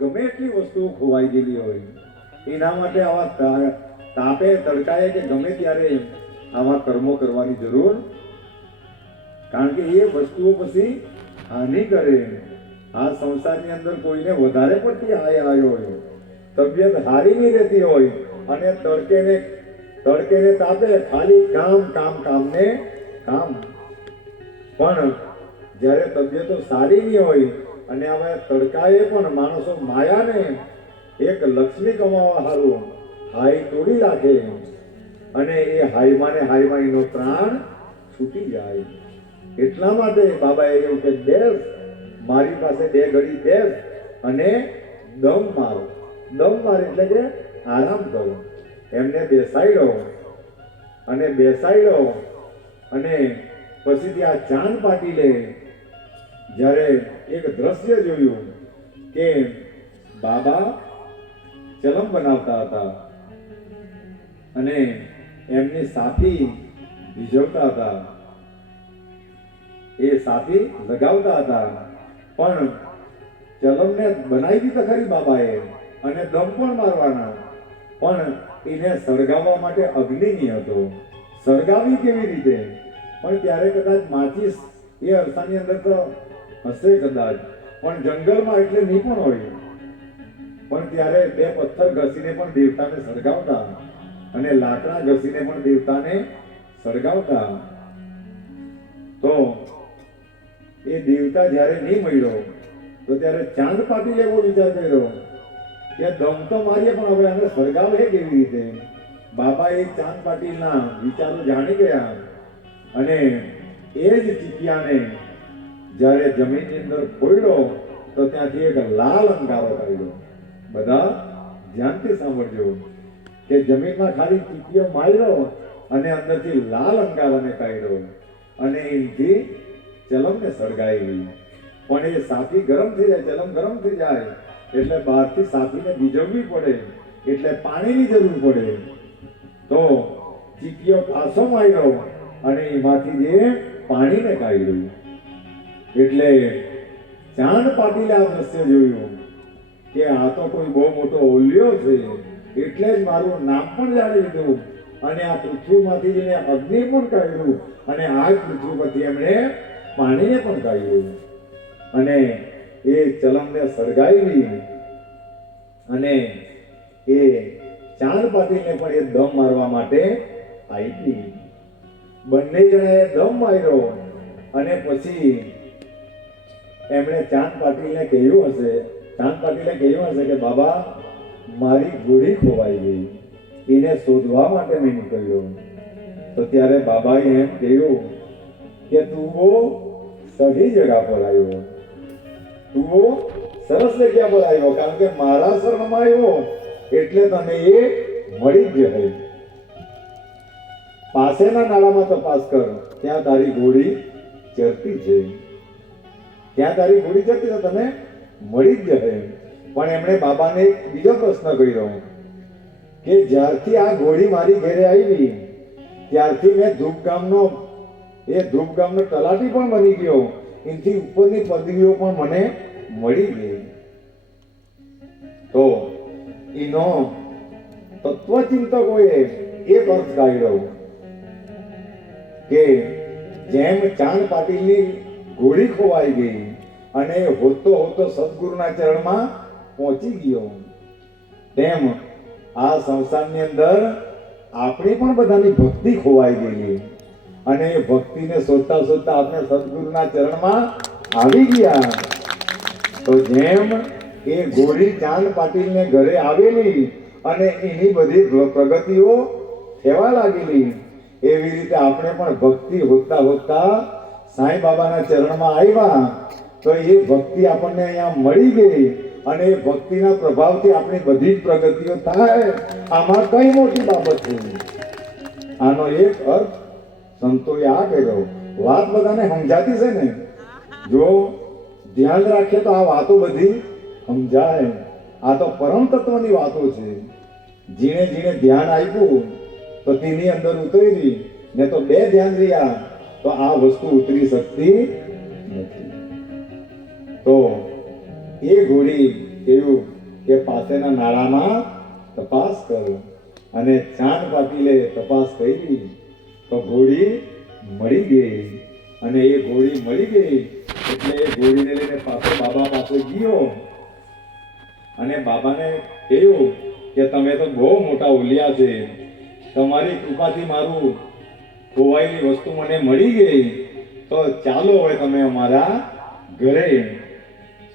ગમે એટલી વસ્તુઓ ખોવાઈ ગયેલી હોય, એના માટે આવા તાપે તડકાએ કે ગમે ત્યારે આવા કર્મો કરવાની જરૂર કારણ કે એ વસ્તુઓ પછી હાનિ કરે. આ સંસારની અંદર કોઈને વધારે પડતી હાય આવ્યો હોય, તબિયત હારી નહીં રહેતી હોય અને તડકે ને તડકે ને તાપે ખાલી કામ કામ કામ ને કામ. પણ જ્યારે તબિયતો સારી નહીં હોય અને હવે તડકાએ પણ માણસો માયાને એક લક્ષ્મી કમાવા હારું હાઈ તોડી રાખે અને એ હાઈમાં ને હાઈમાં એનો પ્રાણ છૂટી જાય. એટલા માટે બાબાએ એવું કે, બેસ, મારી પાસે બે ઘડી બેસ અને દમ મારો. દમ માર એટલે કે આરામ કરો. એમને બેસાડ્યો. અને બેસાડ્યો. અને પછી ત્યાં ચાંદ પાટીલે જ્યારે એક દ્રશ્ય જોયું કે બાબા ચલમ બનાવતા હતા અને એમની સાથી ભીજવતા હતા. એ સાથી લગાવતા હતા. પણ ચલમને બનાવી દીધા ખરી બાબાએ અને દમ પણ મારવાના. પણ એને સળગાવવા માટે અગ્નિ નહીં હતો. સળગાવી કેવી રીતે? પણ ત્યારે કદાચ માચીસ એ અરસાની અંદર તો હશે કદાચ. પણ જંગલમાં એટલે નહીં પણ હોય. પણ ત્યારે બે પથ્થર ઘસીને પણ દેવતાને સળગાવતા. અને લાકડા ઘસીને પણ દેવતાને સળગાવતા. તો એ દેવતા જ્યારે નહીં મળ્યો, તો ત્યારે ચાંદ પાટી લેવો વિચાર કર્યો કે દમ તો મારીએ પણ હવે આને સળગાવે કેવી રીતે? બાબા એ ચાંદ પાટીલના વિચારો જાણી ગયા. અને એ જ ચીપિયાને જ્યારે જમીનની અંદર ખોયડો, તો ત્યાંથી એક લાલ અંગારો કાઢ્યો. બધા ધ્યાનથી સાંભળજો કે જમીનમાં ખાલી ચીપીઓ માર્યો અને અંદરથી લાલ અંગારાને કાઢ્યો અને એથી ચલમને સળગાવી પણ એ સાફી ગરમ થઈ જાય, ચલમ ગરમ થઈ જાય, એટલે બહારથી સાફીને ભીજવવી પડે, એટલે પાણીની જરૂર પડે. તો ચીપિયો પાછો માર્યો અને એમાંથી જે પાણીને કાઢ્યું. એટલે ચાંદ પાટીલે આ દ્રશ્ય જોયું કે આ તો કોઈ બહુ મોટો ઓલિયો છે, એટલે જ મારું નામ પણ જાણી લીધું અને આ પૃથ્વીમાંથી જેને અગ્નિ પણ કાઢ્યું અને આ પૃથ્વી એમણે પાણીને પણ કાઢ્યું. અને એ ચલમને સળગાવી અને એ ચાંદ પાટીલને પણ એ દમ મારવા માટે આવી બંને જણાએ દમ માર્યો અને પછી એમણે ચાંદ પાટીલને કહ્યું હશે, ચાંદ પાટીલે કહ્યું હશે કે, બાબા, મારી ઘોડી ખોવાઈ ગઈ. એને શોધવા માટે મેં નીકળ્યો. તો ત્યારે બાબાએ એમ કહ્યું કે તું બહુ સહી જગા પર આવ્યો. તું બહુ સરસ જગ્યા પર આવ્યો, કારણ કે મારા શરણમાં આવ્યો એટલે તને એ મળી જ જશે પાસેના નાળામાં તપાસ કર, ત્યાં તારી ઘોડી ચરતી છે ત્યાં તારી ઘોડી જતી તો તને મળી જ જશે પણ એમણે બાબાને એક બીજો પ્રશ્ન કર્યો કે જ્યારથી આ ગોળી મારી ઘરે આવી, ત્યારથી મેં ધૂપગામનો, એ ધૂપગામનો તલાટી પણ બની ગયો. એથી ઉપરની પદવીઓ પણ મને મળી ગઈ. તો એનો તત્વચિંતકોએ એક અર્થ કાઢ્યો કે જેમ ચાંદ પાટીલની ઘોડી ખોવાઈ ગઈ અને હોતો હોતો સદગુરુના ચરણમાં પહોંચી ગયો. તેમ આ સંસારની અંદર આપણી પણ બધાની ભક્તિ ખોવાઈ ગઈ અને ભક્તિને શોધતા શોધતા આપણે સદગુરુના ચરણમાં આવી ગયા. તો જેમ એ ગોળી ચાંદ પાટીલને ઘરે આવેલી અને એની બધી પ્રગતિઓ થવા લાગેલી, એવી રીતે આપણે પણ ભક્તિ હોતા હોતા સાંઈ બાબાના ચરણમાં આવ્યા તો એ ભક્તિ આપણને અહીંયા મળી ગઈ અને એ ભક્તિના પ્રભાવથી આપણી બધી જ પ્રગતિઓ થાય. આમાં કઈ મોટી બાબત છે? આનો એક અર્થ સંતોએ આ કર્યો. વાત બધાને સમજાતી છે ને? જો ધ્યાન રાખીએ તો આ વાતો બધી સમજાય. આ તો પરમ તત્વની વાતો છે. જીણે જીણે ધ્યાન આપ્યું તો તેની અંદર ઉતરી ને તો બે ધ્યાન રહ્યા. તો આ વસ્તુ ઉતરી શકતી નથી. તો એ ઘોડી કહ્યું કે પાસેના નાળામાં તપાસ કરો અને ચાંદ પાટીલે તપાસ કરી. તો ઘોડી મળી ગઈ અને એ ઘોડી મળી ગઈ એટલે એ ઘોડીને લઈને પાછો બાબા પાસે ગયો અને બાબાને કહ્યું કે તમે તો બહુ મોટા ઉલિયા છે. તમારી કૃપાથી મારું ખોવાયેલી વસ્તુ મને મળી ગઈ, તો ચાલો હવે તમે અમારા ઘરે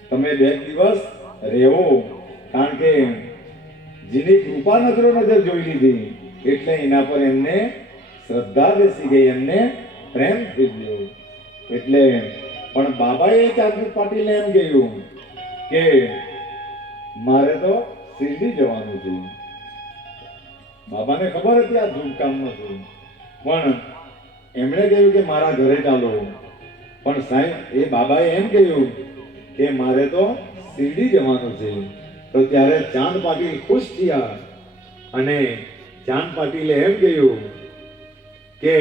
તમે બે દિવસ રહેવો. કારણ કે જેની કૃપા નજરો નજર જોઈ લીધી, એટલે એના પર એમને શ્રદ્ધા બેસી ગઈ, એમને પ્રેમ થઈ ગયો. એટલે પણ બાબાએ ચાંદુ પાટીલને એમ કહ્યું કે મારે તો શિરડી જવાનું છે. બાબાને ખબર હતી આ ધૂમકામ કામ નથી પણ એમણે કહ્યું કે મારા ઘરે ચાલો. પણ સાહેબ, એ બાબાએ એમ કહ્યું કે મારે તો શિરડી જવાનું છે. તો ત્યારે ચાંદ પાટીલ ખુશ થયા અને ચાંદ પાટીલે એમ કહ્યું કે,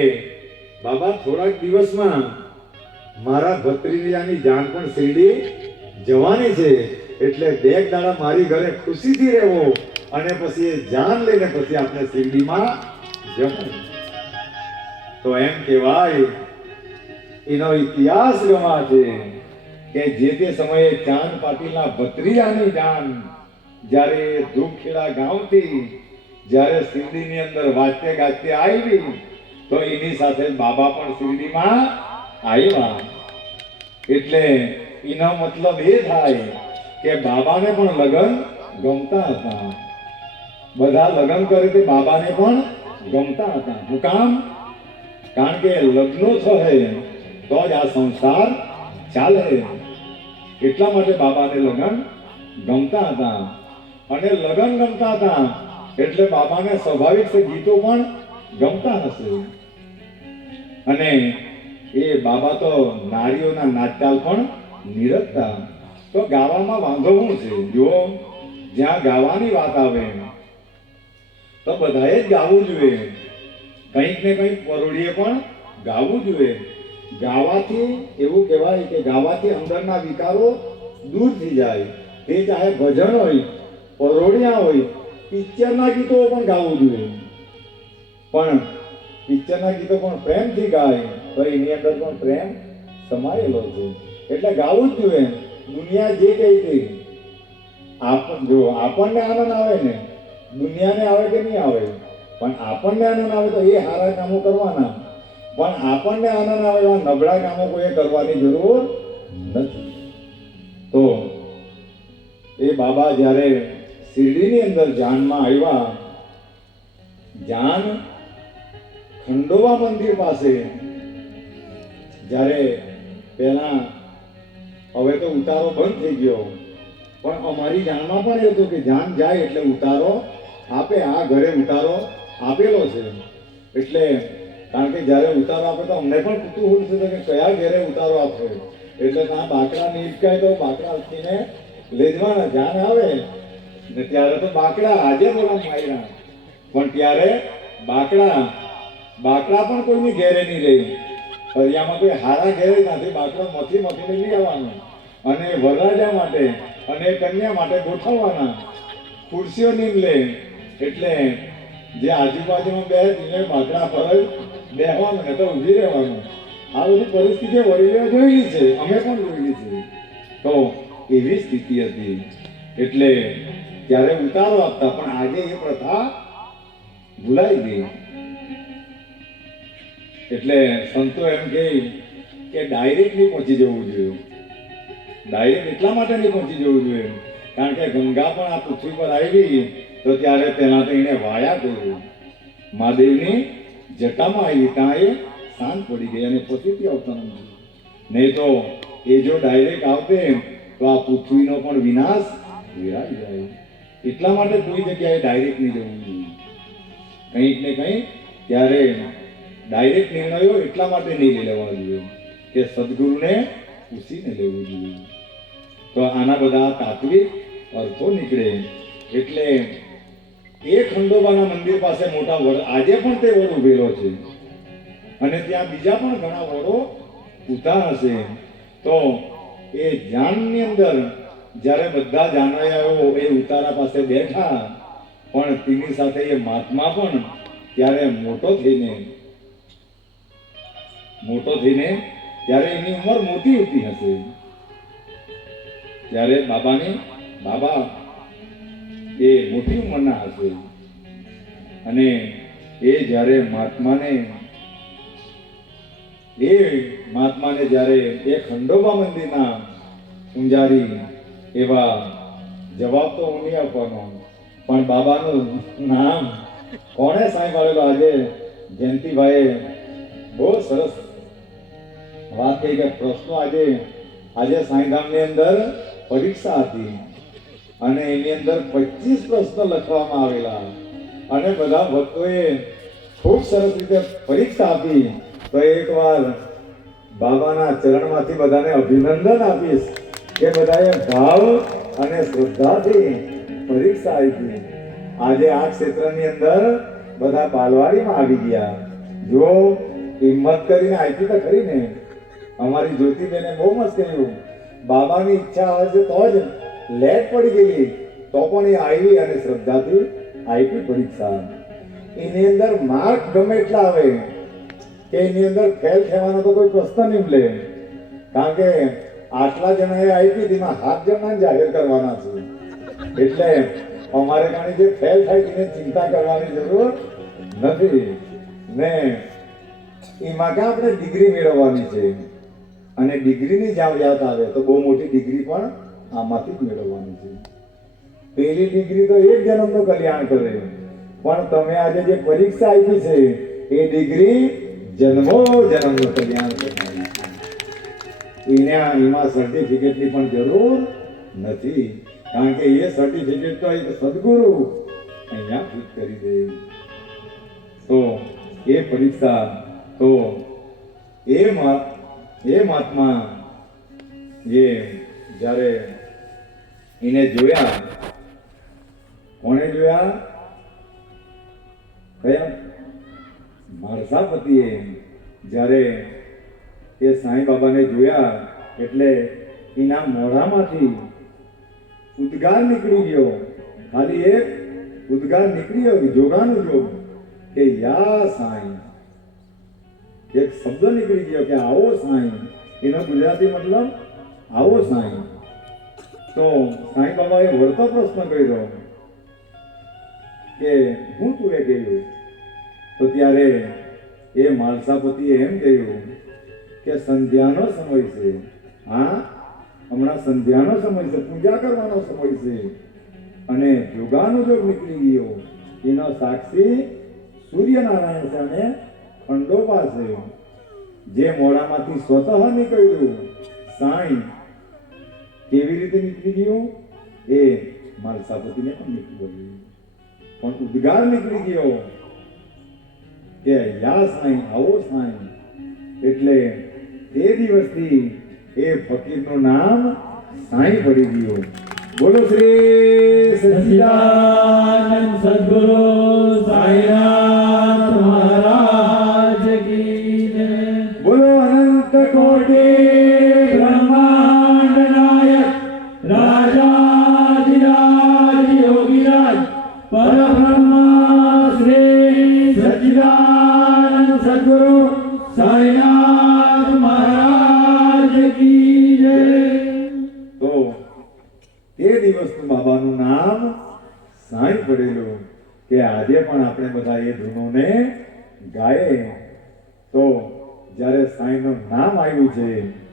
બાબા, થોડાક દિવસમાં મારા ભત્રીજાની જાન પણ શિરડી જવાની છે. એટલે બે દાડા મારી ઘરે ખુશીથી રહેવો અને પછી એ જાન લઈને પછી આપણે શિરડીમાં જવું. તો એમ કહેવાય. એનો ઇતિહાસ ગમા છે કે જે તે સમયે ચાંદ પાટીલના ભત્રીજાની જાન જ્યારે ધૂપખેડા ગામથી જ્યારે શિરડીની અંદર વાજતે ગાજતે આવી, તો એની સાથે બાબા પણ શિરડીમાં આવ્યા. એટલે એનો મતલબ એ થાય કે બાબાને પણ લગન ગમતા હતા. બધા લગન કરે તે બાબાને પણ ગમતા હતા. હું કામ કારણ કે લગ્નો થશે તો જ આ સંસાર ચાલે. એટલા માટે બાબાને લગન ગમતા હતા. અને લગન ગમતા હતા એટલે બાબાને સ્વાભાવિક છે ગીતો પણ ગમતા હશે. અને એ બાબા તો નારીઓના નાચતાલ પણ નિરખતા. તો ગાવામાં વાંધો શું છે? જો જ્યાં ગાવાની વાત આવે, તો બધાએ જ ગાવું જોઈએ. કંઈક ને કંઈક પરોળીએ પણ ગાવું જોઈએ. ગાવાથી એવું કહેવાય કે ગાવાથી અંદરના વિકારો દૂર થઈ જાય. તે ચાહે ભજન હોય પરોડિયા હોય, પિક્ચરના ગીતો પણ ગાવું જોઈએ. પણ પિક્ચરના ગીતો પણ પ્રેમથી ગાય, તો એની અંદર પણ પ્રેમ સમાયેલો છે. એટલે ગાવું જ જોઈએ. દુનિયા જે કહી તે. આપ જો આપણને આનંદ આવે ને, દુનિયાને આવે કે નહીં આવે પણ આપણને આનંદ આવે તો એ સારા કામો કરવાના. પણ આપણને આનંદ આવે એવા નબળા કામો કોઈ કરવાની જરૂર નથી. તો એ બાબા જ્યારે શિરડીની અંદર જાનમાં આવ્યા, જાન ખંડોવા મંદિર પાસે જ્યારે પેલા હવે તો ઉતારો બંધ થઈ ગયો. પણ અમારી જાનમાં પણ એવું હતું કે જાન જાય એટલે ઉતારો આપે, આ ઘરે ઉતારો. આપેલો છે. એટલે કારણ કે જ્યારે ઉતારો આપે તો અમને પણ કુતુહુલ છે કે કયા ઘેરે ઉતારો આપે. એટલે ત્યાં બાકડા નીપકાય તો બાકડા ઉઠીને લઈ જવાના જાન આવે. ને ત્યારે તો બાકડા આજે બોલા માર્યા. પણ ત્યારે બાકડા બાકડા પણ કોઈની ઘેરે નહીં રહી. ફરિયામાં કોઈ હારા ઘેરે નથી, બાકડા મથી મથીને લઈ આવવાનું. અને વરરાજા માટે અને કન્યા માટે ગોઠવવાના. ખુરશીઓ નીમ લે એટલે જે આજુબાજુમાં બે એને માગણા પર બેહવાનું ને તો ઊભી રહેવાનું. આ બધી પરિસ્થિતિ વડીલો જોયેલી છે, અમે પણ જોયેલી છે. તો એવી સ્થિતિ હતી. એટલે ત્યારે ઉતારો આપતા, પણ આજે એ પ્રથા ભૂલાઈ ગઈ. એટલે સંતો એમ કહે કે ડાયરેક્ટ નહીં પહોંચી જવું જોઈએ. ડાયરેક્ટ એટલા માટે નહીં પહોંચી જવું જોઈએ. કારણ કે ગંગા પણ આ પૃથ્વી પર આવી તો ત્યારે પહેલા તો એને વાયા કર્યું મહાદેવની જટામાં આવી ત્યાં એ શાંત પડી ગઈ અને પછી આવતા નહીં તો એ જો ડાયરેક્ટ આવતે તો આ પૃથ્વીનો પણ વિનાશ વિરાઈ જાય. એટલા માટે કોઈ જગ્યાએ ડાયરેક્ટ નહીં જવું જોઈએ. કંઈક ને કંઈક ત્યારે ડાયરેક્ટ નિર્ણયો એટલા માટે નહીં લેવા જોઈએ કે સદગુરુને પૂછીને લેવું જોઈએ. તો આના બધા તાત્વિક અર્થો નીકળે. એટલે એ ખંડોબાના મંદિર પાસે મોટા વડ આજે પણ તે વડ ઉભેલો છે. અને ત્યાં બીજા પણ ઘણા વડો ઉતા હશે. તો એ જાનની અંદર જ્યારે બધા જાનૈયાઓ એ ઉતારા પાસે બેઠા, પણ તેની સાથે એ મહાત્મા પણ ત્યારે મોટો થઈને મોટો થઈને ત્યારે એની ઉંમર મોટી ઉતી હશે. ત્યારે બાબાને, બાબા એ મોટી ઉંમરના હશે. અને એ જ્યારે મહાત્માને એ મહાત્માને જ્યારે એ ખંડોબા મંદિરના પૂંજારી એવા જવાબ તો હું નહીં આપવાનો. પણ બાબાનું નામ કોણે સાંભળેલો? આજે જયંતિભાઈએ બહુ સરસ વાત કહી કે પ્રશ્નો આજે આજે સાંઈધામની અંદર પરીક્ષા હતી. અને એની અંદર પચીસ પ્રશ્ન લખવામાં આવેલા. અને બધા ભક્તોએ ખૂબ સરસ રીતે પરીક્ષા આપી. તો એકવાર બાબાના ચરણમાંથી બધાને અભિનંદન આપીશ કે બધાએ ભાવ અને શ્રદ્ધાથી પરીક્ષા આપી. આજે આ ક્ષેત્રની અંદર બધા બાલવાડીમાં આવી ગયા. જો હિંમત કરીને આપી તો ખરી ને. અમારી જ્યોતિબેને બહુ મસ્ત કહ્યું, બાબાની ઈચ્છા છે તો જ લેટ પડી ગઈ તો પણ એ આવી અને શ્રદ્ધાથી આપી પરીક્ષા. એની અંદર માર્ક ગમે એટલા આવે, કે એની અંદર ફેલ થવાનો તો કોઈ પ્રશ્ન નહીં લે. કારણ કે આટલા જણાએ આપી તેમાં હાથ જણા જાહેર કરવાના છે. એટલે અમારે કારણે જે ફેલ થાય તેને ચિંતા કરવાની જરૂર નથી. ને એમાં કે આપણે ડિગ્રી મેળવવાની છે? અને ડિગ્રીની જ્યાં યાદ આવે તો બહુ મોટી ડિગ્રી પણ આમાંથી જ મેળવવાની છે. પહેલી ડિગ્રી તો એક જન્મનું કલ્યાણ કરે. પણ તમે આજે જે પરીક્ષા આપી છે, એ ડિગ્રી જન્મો જન્મનું કલ્યાણ કરે એના એમાં સર્ટિફિકેટની પણ જરૂર નથી. કારણ કે એ સર્ટિફિકેટ તો એક સદગુરુ અહીંયા ફિટ કરી દે. તો એ પરીક્ષા તો એ મહાત્મા એ જ્યારે એને જોયા. કોણે જોયા? કયા? માળસાપતિએ જ્યારે એ સાંઈ જોયા, એટલે એના મોઢામાંથી ઉદ્ગાર નીકળી ગયો. ખાલી એક ઉદ્ગાર નીકળી ગયો, જોગાનું જોગ કે, યા સાંઈ. એક શબ્દ નીકળી ગયો કે, આવો સાંઈ. એનો ગુજરાતી મતલબ, આવો સાંઈ. તો સાંઈ બાબાએ વળતો પ્રશ્ન કર્યો કે, હું તું એ કહ્યું તો ત્યારે એ માલસાપતિએ એમ કહ્યું કે, સંધ્યાનો સમય છે. હા, હમણાં સંધ્યાનો સમય છે, પૂજા કરવાનો સમય છે. અને યોગાનો જોગ નીકળી ગયો. એનો સાક્ષી સૂર્યનારાયણ અને ખંડોબા છે જે મોડામાંથી સ્વતઃ નીકળ્યું, સાંઈ કેવી રીતે નીકળી ગયું? એ માલસાપતિને પણ નીકળી ગયું. પણ ઉદ્ગાર નીકળી ગયો કે યા સાંઈ, આવો સાંઈ. એટલે તે દિવસથી એ ફકીરનું નામ સાંઈ પડી ગયું. બોલો શ્રી સચિદાનંદ સદગુરુ સાઈનાથ